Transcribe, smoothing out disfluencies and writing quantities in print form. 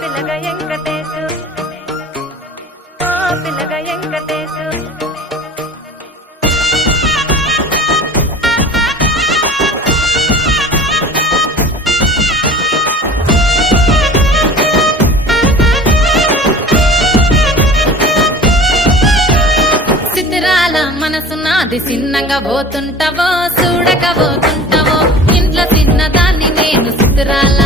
పిల్లగా వెంకటేశు పిల్లగా వెంకటేశు సిద్ధిరాల మనసు నాది చిన్నగా పోతుంటావో చూడక పోతుంటావో ఇంట్లో చిన్నదాన్ని నేను సిద్ధిరాల